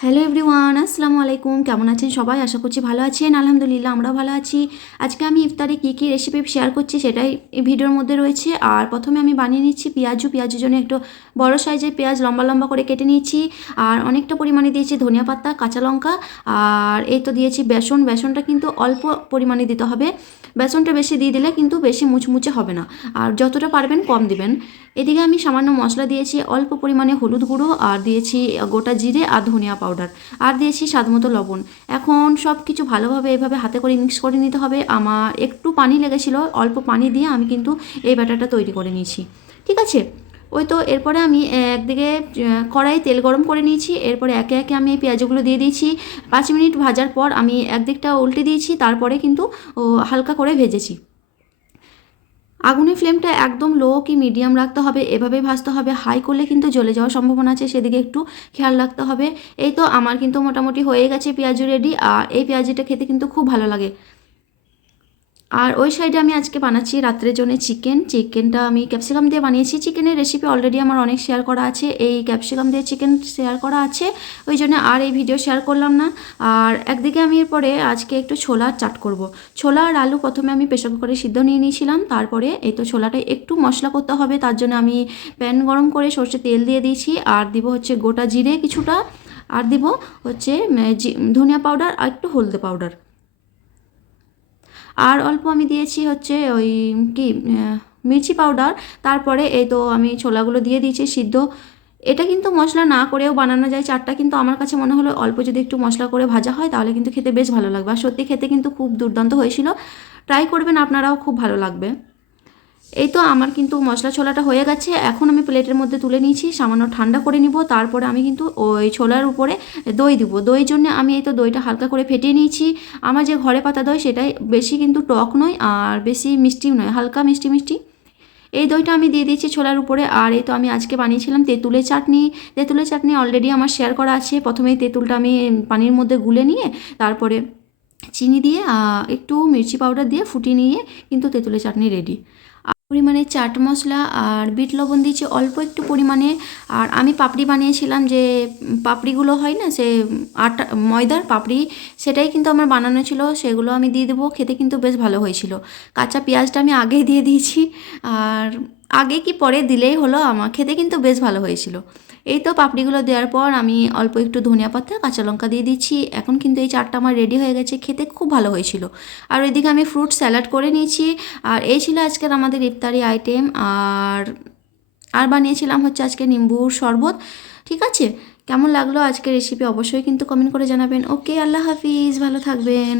Hello everyone আসসালামু আলাইকুম। কেমন আছেন সবাই? আশা করছি ভালো আছেন। আলহামদুলিল্লাহ, আমরাও ভালো আছি। আজকে আমি ইফতারে কী কী রেসিপি শেয়ার করছি সেটাই এই ভিডিওর মধ্যে রয়েছে। আর প্রথমে আমি বানিয়ে নিচ্ছি পেঁয়াজু। পেঁয়াজের জন্য একটু বড় সাইজের পেঁয়াজ লম্বা লম্বা করে কেটে নিয়েছি। আর অনেকটা পরিমাণে দিয়েছি ধনিয়া পাতা, কাঁচা লঙ্কা। আর এই তো দিয়েছি বেসন। বেসনটা কিন্তু অল্প পরিমাণে দিতে হবে। বেসনটা বেশি দিয়ে দিলে কিন্তু বেশি মুচমুচে হবে না। আর যতটা পারবেন কম দিবেন। এদিকে আমি সামান্য মশলা দিয়েছি, অল্প পরিমাণে হলুদ গুঁড়ো। আর দিয়েছি গোটা জিরে আর ধনিয়া পাউডার আর দিয়েছি স্বাদ মতো লবণ। এখন সব কিছু ভালোভাবে এভাবে হাতে করে মিক্স করে নিতে হবে। আমার একটু পানি লেগেছিল, অল্প পানি দিয়ে আমি কিন্তু এই ব্যাটারটা তৈরি করে নিয়েছি। ঠিক আছে? ওই তো এরপরে আমি একদিকে কড়াই তেল গরম করে নিয়েছি। এরপরে একে একে আমি এই পেঁয়াজগুলো দিয়ে দিয়েছি। পাঁচ মিনিট ভাজার পর আমি একদিকটা উল্টে দিয়েছি, তারপরে কিন্তু হালকা করে ভেজেছি। আগুনের ফ্লেমটা একদম লো কি মিডিয়াম রাখতে হবে, এভাবেই ভাজতে হবে। হাই করলে কিন্তু জ্বলে যাওয়ার সম্ভাবনা আছে, সেদিকে একটু খেয়াল রাখতে হবে। এই তো আমার কিন্তু মোটামুটি হয়ে গেছে পেঁয়াজু রেডি আর এই পেঁয়াজিটা খেতে কিন্তু খুব ভালো লাগে। আর ওই সাইডে আমি আজকে বানাচ্ছি রাত্রের জন্য চিকেন চিকেনটা আমি ক্যাপসিকাম দিয়ে বানিয়েছি। চিকেনের রেসিপি অলরেডি আমার অনেক শেয়ার করা আছে। এই ক্যাপসিকাম দিয়ে চিকেন শেয়ার করা আছে। ওই জন্য আর এই ভিডিও শেয়ার করলাম না। আর একদিকে আমি এরপরে আজকে একটু ছোলা চাট করব। ছোলা আর আলু প্রথমে আমি প্রেশার কুকারে সিদ্ধ নিয়ে নিয়েছিলাম। তারপরে এই তো ছোলাটা একটু মশলা করতে হবে। তার জন্য আমি প্যান গরম করে সর্ষে তেল দিয়ে দিয়েছি। আর দিব হচ্ছে গোটা জিরে কিছুটা। আর দিব হচ্ছে ধনিয়া পাউডার আর একটু হলদে পাউডার আর অল্প আমি দিয়েছি হচ্ছে ওই কি মির্চি পাউডার। তারপরে এই তো আমি ছোলাগুলো দিয়ে দিয়েছি সিদ্ধ। এটা কিন্তু মশলা না করেও বানানো যায়, চাটটা কিন্তু আমার কাছে মনে হলো অল্প যদি একটু মশলা করে ভাজা হয় তাহলে কিন্তু খেতে বেশ ভালো লাগবে। আর সত্যি খেতে কিন্তু খুব দুর্দান্ত হয়েছিল। ট্রাই করবেন, আপনারাও খুব ভালো লাগবে। এই তো আমার কিন্তু মশলা ছোলাটা হয়ে গেছে। এখন আমি প্লেটের মধ্যে তুলে নিয়েছি, সামান্য ঠান্ডা করে নিব, তারপরে আমি কিন্তু ওই ছোলার উপরে দই দিব। দইয়ের জন্য আমি এই তো দইটা হালকা করে ফেটিয়ে নিয়েছি। আমার যে ঘরে পাতা দই সেটাই বেশি কিন্তু টক নয়, আর বেশি মিষ্টিও নয়, হালকা মিষ্টি মিষ্টি। এই দইটা আমি দিয়ে দিয়েছি ছোলার উপরে, আর এই তো আমি আজকে বানিয়েছিলাম তেঁতুলের চাটনি। তেঁতুলের চাটনি অলরেডি আমার শেয়ার করা আছে। প্রথমেই তেঁতুলটা আমি পানির মধ্যে গুলে নিয়ে, তারপরে চিনি দিয়ে একটু মির্চি পাউডার দিয়ে ফুটিয়ে নিয়ে কিন্তু তেঁতুলের চাটনি রেডি পরিমাণে চাট মশলা আর বিট লবণ দিয়েছি অল্প একটু পরিমাণে। আর আমি পাপড়ি বানিয়েছিলাম যে, পাপড়িগুলো হয় না, সে আটা, ময়দার পাপড়ি, সেটাই কিন্তু আমার বানানো ছিল, সেগুলো আমি দিয়ে দেবো, খেতে কিন্তু বেশ ভালো হয়েছিল। কাঁচা পেঁয়াজটা আমি আগেই দিয়ে দিয়েছি। আর আগে কি পরে দিলেই হলো, আমার খেতে কিন্তু বেশ ভালো হয়েছিল। এই তো পাপড়িগুলো দেওয়ার পর আমি অল্প একটু ধনিয়া পাতা, কাঁচা লঙ্কা দিয়ে দিচ্ছি। এখন কিন্তু এই চাটটা আমার রেডি হয়ে গেছে, খেতে খুব ভালো হয়েছিল। আর এদিকে আমি ফ্রুট স্যালাড করে নিয়েছি। আর এই ছিল আজকের আমাদের ইফতারি আইটেম আর আর বানিয়েছিলাম হচ্ছে আজকে নিম্বুর শরবত। ঠিক আছে? কেমন লাগল আজকের রেসিপি অবশ্যই কিন্তু কমেন্ট করে জানাবেন। ওকে আল্লাহ হাফিজ, ভালো থাকবেন।